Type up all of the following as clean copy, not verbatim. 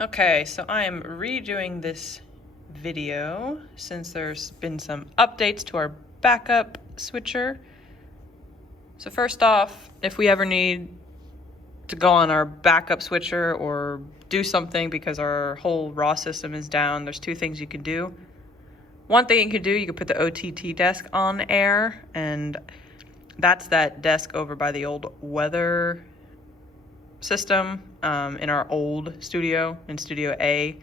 Okay, so I am redoing this video since there's been some updates to our backup switcher. So first off, if we ever need to go on our backup switcher or do something because our whole Ross system is down, there's two things you can do. One thing you could do, you could put the OTT desk on air, and that's that desk over by the old weather system in our old studio, in Studio A.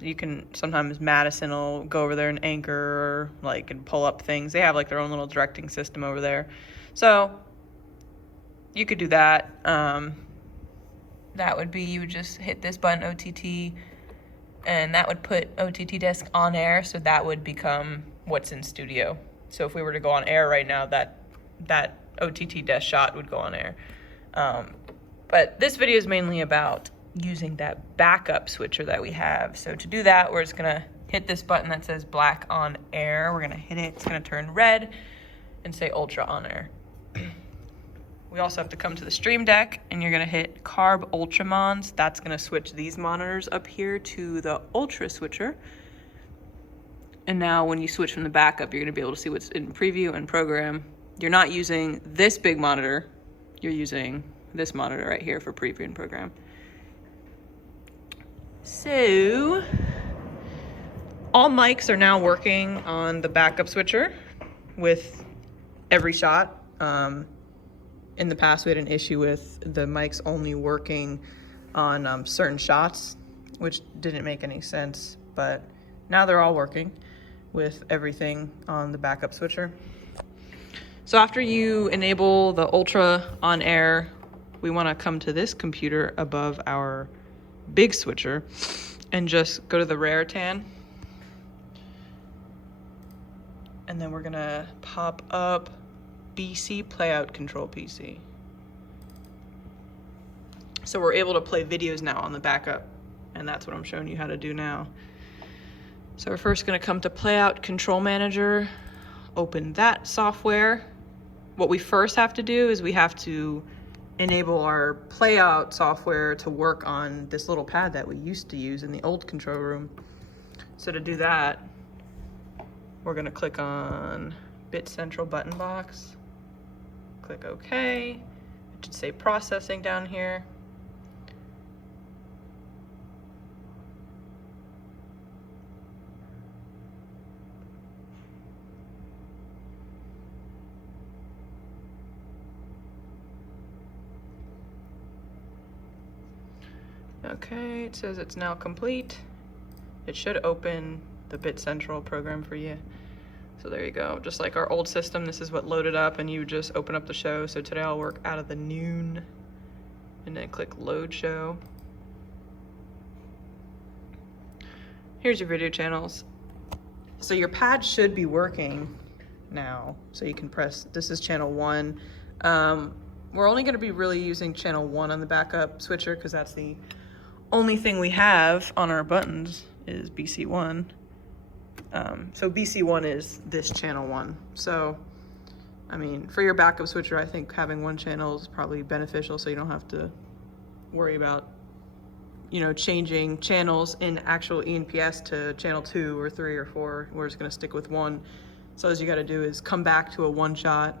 You can sometimes Madison will go over there and anchor and pull up things. They have their own little directing system over there. So you could do that. That would be, you would just hit this button, OTT, and that would put OTT desk on air. So that would become what's in studio. So if we were to go on air right now, that OTT desk shot would go on air. But this video is mainly about using that backup switcher that we have. So to do that, we're just gonna hit this button that says black on air. We're gonna hit it, it's gonna turn red and say Ultra on air. We also have to come to the stream deck and you're gonna hit Carb Ultra Mons. That's gonna switch these monitors up here to the Ultra switcher. And now when you switch from the backup, you're gonna be able to see what's in preview and program. You're not using this big monitor, you're using this monitor right here for preview and program. So all mics are now working on the backup switcher with every shot. In the past, we had an issue with the mics only working on certain shots, which didn't make any sense, but now they're all working with everything on the backup switcher. So after you enable the Ultra on air, we want to come to this computer above our big switcher and just go to the rare tan. And then we're going to pop up BC Playout Control PC. So we're able to play videos now on the backup, and that's what I'm showing you how to do now. So we're first going to come to Playout Control Manager, open that software. What we first have to do is we have to enable our playout software to work on this little pad that we used to use in the old control room. So to do that, we're gonna click on Bit Central button box, click OK. It should say processing down here. Okay, it says it's now complete. It should open the Bit Central program for you. So there you go. Just like our old system, this is what loaded up and you just open up the show. So today I'll work out of the noon and then click load show. Here's your video channels. So your pad should be working now. So you can press, this is channel 1. We're only gonna be really using channel 1 on the backup switcher because that's the only thing we have on our buttons is BC1. So BC1 is this channel 1. So, I mean, for your backup switcher, I think having one channel is probably beneficial so you don't have to worry about, changing channels in actual ENPS to channel 2 or 3 or 4. We're just gonna stick with 1. So all you gotta do is come back to a one shot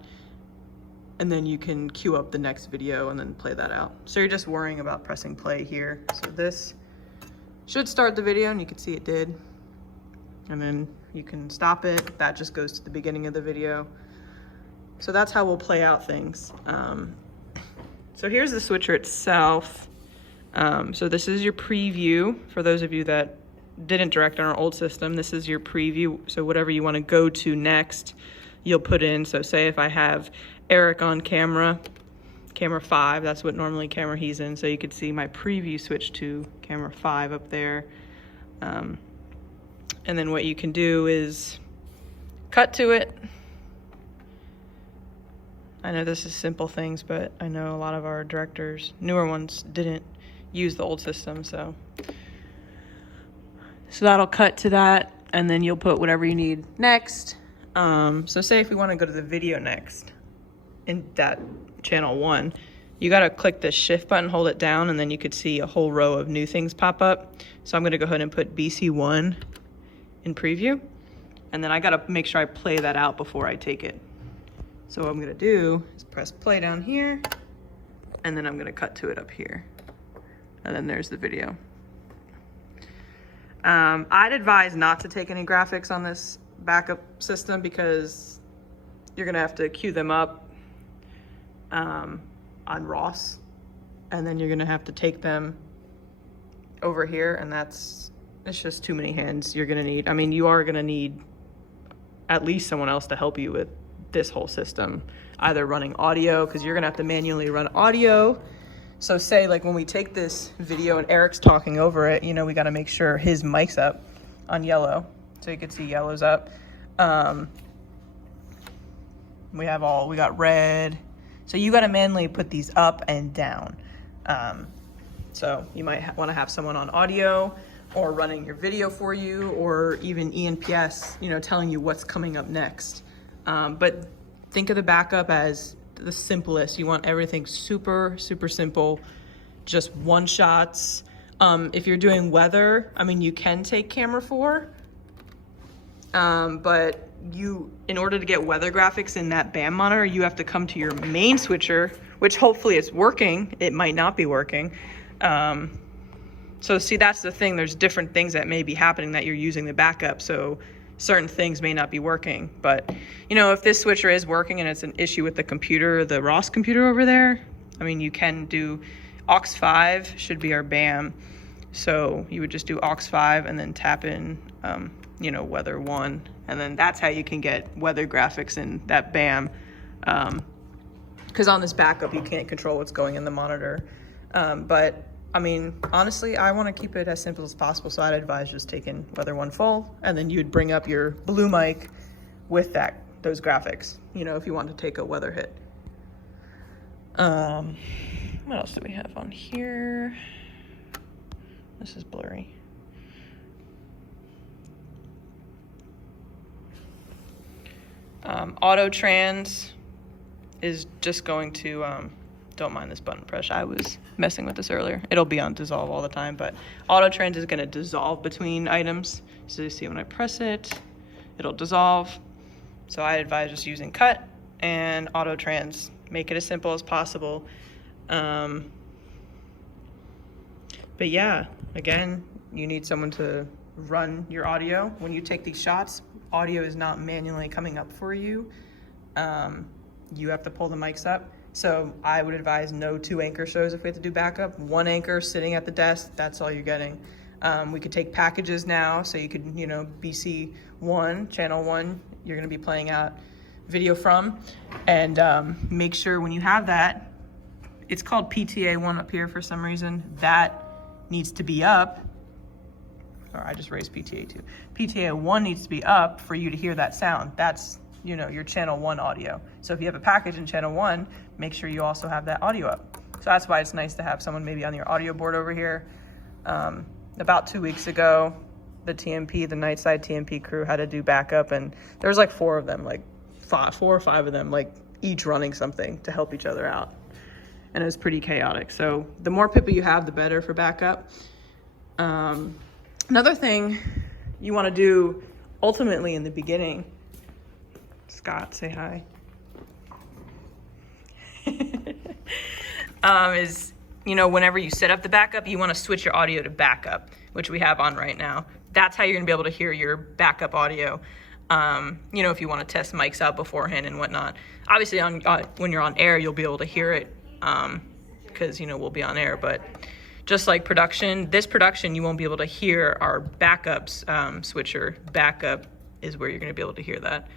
and then you can queue up the next video and then play that out. So you're just worrying about pressing play here. So this should start the video and you can see it did. And then you can stop it. That just goes to the beginning of the video. So that's how we'll play out things. So here's the switcher itself. So this is your preview. For those of you that didn't direct on our old system, this is your preview. So whatever you want to go to next, you'll put in. So say if I have Eric on camera 5, that's what normally camera he's in. So you could see my preview switch to camera 5 up there. And then what you can do is cut to it. I know this is simple things, but I know a lot of our directors, newer ones, didn't use the old system. So that'll cut to that, and then you'll put whatever you need next. So say if we want to go to the video next in that channel 1, you got to click the shift button, hold it down, and then you could see a whole row of new things pop up. So I'm going to go ahead and put BC1 in preview. And then I got to make sure I play that out before I take it. So what I'm going to do is press play down here, and then I'm going to cut to it up here. And then there's the video. I'd advise not to take any graphics on this backup system because you're going to have to queue them up on Ross, and then you're going to have to take them over here, and it's just too many hands you're going to need. I mean, you are going to need at least someone else to help you with this whole system, either running audio, because you're going to have to manually run audio. So say like when we take this video and Eric's talking over it, you know, we got to make sure his mic's up on yellow. So you can see yellow's up. We got red. So you got to manually put these up and down. So you might want to have someone on audio or running your video for you, or even ENPS, you know, telling you what's coming up next. But think of the backup as the simplest. You want everything super, super simple, just one shots. If you're doing weather, I mean, you can take camera 4, but in order to get weather graphics in that BAM monitor, you have to come to your main switcher, which hopefully is working. It might not be working. So see, that's the thing. There's different things that may be happening that you're using the backup. So certain things may not be working, but you know, if this switcher is working and it's an issue with the computer, the Ross computer over there, I mean, you can do aux5 should be our BAM. So you would just do aux5 and then tap in, you know, weather 1. And then that's how you can get weather graphics in that BAM. Because on this backup, you can't control what's going in the monitor. But I mean, honestly, I want to keep it as simple as possible, so I'd advise just taking weather 1 full, and then you'd bring up your blue mic with those graphics, you know, if you want to take a weather hit. What else do we have on here? This is blurry. Auto trans is just going to, don't mind this button press. I was messing with this earlier. It'll be on dissolve all the time, but auto trans is going to dissolve between items. So you see when I press it, it'll dissolve. So I advise just using cut and auto trans. Make it as simple as possible. But yeah, again, you need someone to run your audio. When you take these shots, audio is not manually coming up for you. You have to pull the mics up. So I would advise no 2 anchor shows if we have to do backup. 1 anchor sitting at the desk, that's all you're getting. We could take packages now, so you could, you know, BC1, channel 1, you're gonna be playing out video from. And make sure when you have that, it's called PTA1 up here for some reason, that needs to be up. Or I just raised PTA2. PTA1 needs to be up for you to hear that sound. That's, you know, your channel 1 audio. So if you have a package in channel 1, make sure you also have that audio up. So that's why it's nice to have someone maybe on your audio board over here. About 2 weeks ago, the TMP, the Nightside TMP crew had to do backup, and there was like 4 of them, like 4 or 5 of them, like each running something to help each other out. And it was pretty chaotic. So the more people you have, the better for backup. Another thing you want to do ultimately in the beginning, Scott, say hi. Is, you know, whenever you set up the backup, you want to switch your audio to backup, which we have on right now. That's how you're gonna be able to hear your backup audio. You know, if you want to test mics out beforehand and whatnot. Obviously, when you're on air, you'll be able to hear it because, you know, we'll be on air. But just like this production, you won't be able to hear our backups switcher. Backup is where you're going to be able to hear that.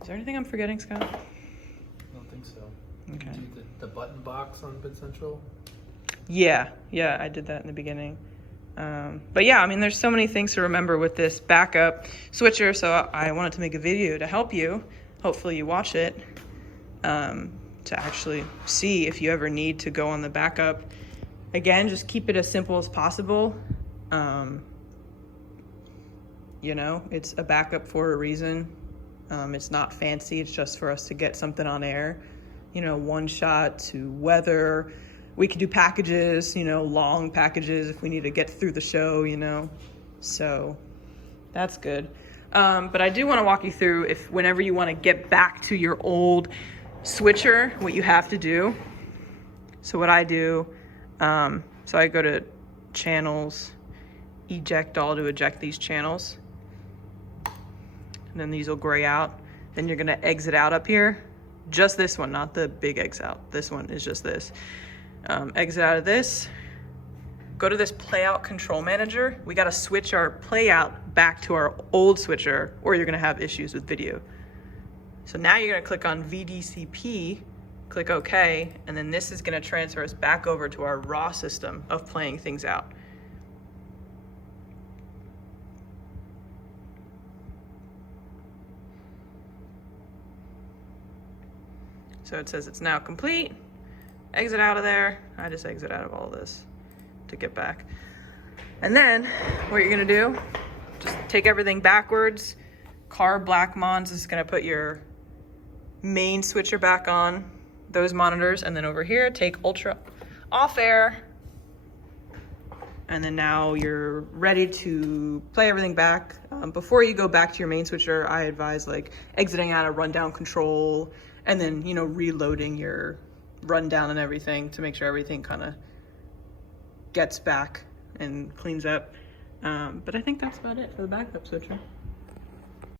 Is there anything I'm forgetting, Scott? I don't think so. Okay. Did you do the button box on Bit Central? Yeah, I did that in the beginning. But yeah, I mean, there's so many things to remember with this backup switcher, so I wanted to make a video to help you. Hopefully you watch it to actually see if you ever need to go on the backup. Again, just keep it as simple as possible. You know, it's a backup for a reason. It's not fancy, it's just for us to get something on air. you know, one shot to weather. We could do packages, you know, long packages if we need to get through the show, you know. So that's good. But I do want to walk you through if whenever you want to get back to your old switcher, what you have to do. So what I do, so I go to channels, eject all to eject these channels. And then these will gray out. Then you're gonna exit out up here. Just this one, not the big exit out. This one is just this. Exit out of this. Go to this playout control manager. We gotta switch our playout back to our old switcher or you're gonna have issues with video. So now you're gonna click on VDCP, click OK, and then this is gonna transfer us back over to our raw system of playing things out. So it says it's now complete. Exit out of there. I just exit out of all this to get back. And then what you're gonna do, just take everything backwards. Carb Black Mons is gonna put your main switcher back on, those monitors, and then over here, take Ultra off air. And then now you're ready to play everything back. Before you go back to your main switcher, I advise like exiting out of rundown control and then, you know, reloading your rundown and everything to make sure everything kind of gets back and cleans up. But I think that's about it for the backup switcher.